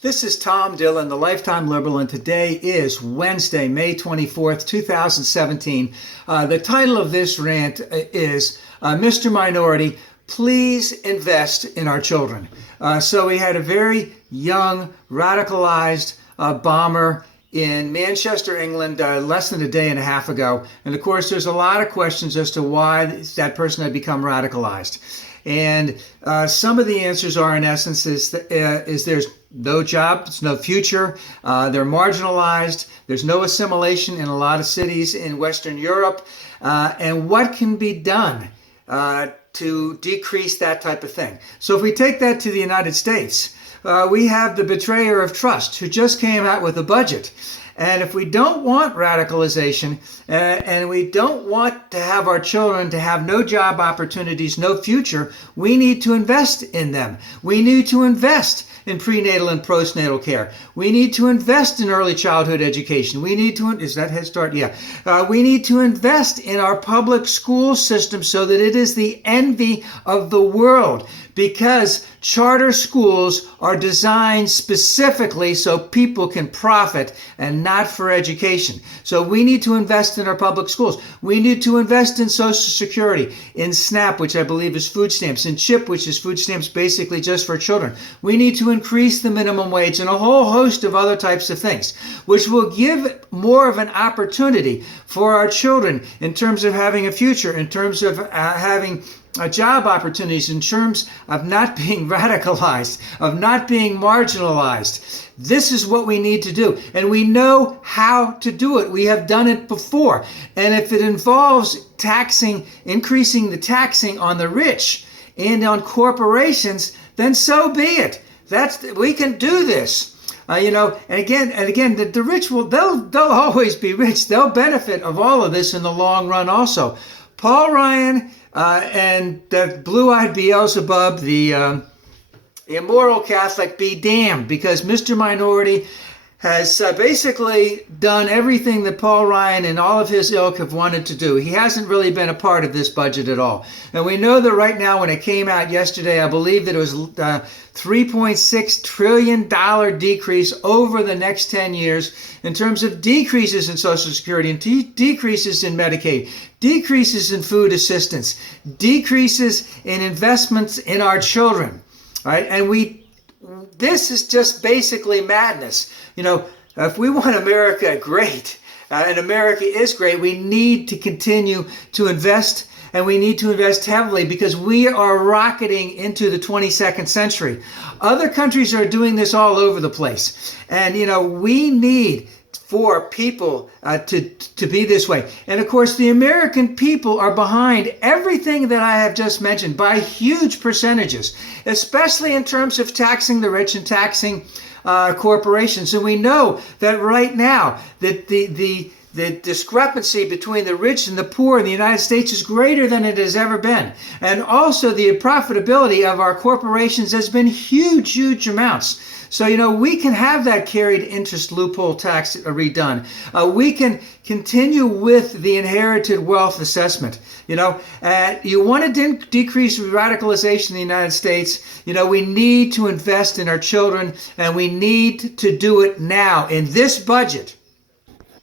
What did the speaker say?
This is Tom Dillon, the Lifetime Liberal, and today is Wednesday, May 24th, 2017. The title of this rant is Mr. Minority, Please Invest in Our Children. So we had a very young, radicalized bomber in Manchester, England, less than a day and a half ago. And of course, there's a lot of questions as to why that person had become radicalized. And some of the answers are, in essence, is there's no job, there's no future, they're marginalized, there's no assimilation in a lot of cities in Western Europe, and what can be done to decrease that type of thing. So if we take that to the United States, we have the betrayer of trust who just came out with a budget. And if we don't want radicalization and we don't want to have our children to have no job opportunities, no future, we need to invest in them. We need to invest in prenatal and postnatal care. We need to invest in early childhood education. We need to, is that Head Start? Yeah. We need to invest in our public school system so that it is the envy of the world, because charter schools are designed specifically so people can profit and not for education. So we need to invest in our public schools. We need to invest in Social Security, in SNAP, which I believe is food stamps, in CHIP, which is food stamps basically just for children. We need to increase the minimum wage and a whole host of other types of things, which will give more of an opportunity for our children in terms of having a future, in terms of having job opportunities, in terms of not being radicalized, of not being marginalized. This is what we need to do, and we know how to do it. We have done it before, and if it involves increasing the taxing on the rich and on corporations, then so be it. We can do this. And again, the rich they'll always be rich. They'll benefit of all of this in the long run also. Paul Ryan and the blue-eyed Beelzebub, the immoral Catholic, be damned, because Mr. Minority has basically done everything that Paul Ryan and all of his ilk have wanted to do. He hasn't really been a part of this budget at all. And we know that right now, when it came out yesterday, I believe that it was $3.6 trillion decrease over the next 10 years in terms of decreases in Social Security and decreases in Medicaid, decreases in food assistance, decreases in investments in our children, right? And this is just basically madness. If we want America great, and America is great, we need to continue to invest, and we need to invest heavily, because we are rocketing into the 22nd century. Other countries are doing this all over the place. And, we need for people to be this way. And of course, the American people are behind everything that I have just mentioned by huge percentages, especially in terms of taxing the rich and taxing corporations. And we know that right now that the discrepancy between the rich and the poor in the United States is greater than it has ever been. And also the profitability of our corporations has been huge amounts. So, we can have that carried interest loophole tax redone. We can continue with the inherited wealth assessment. You want to decrease radicalization in the United States, we need to invest in our children, and we need to do it now in this budget.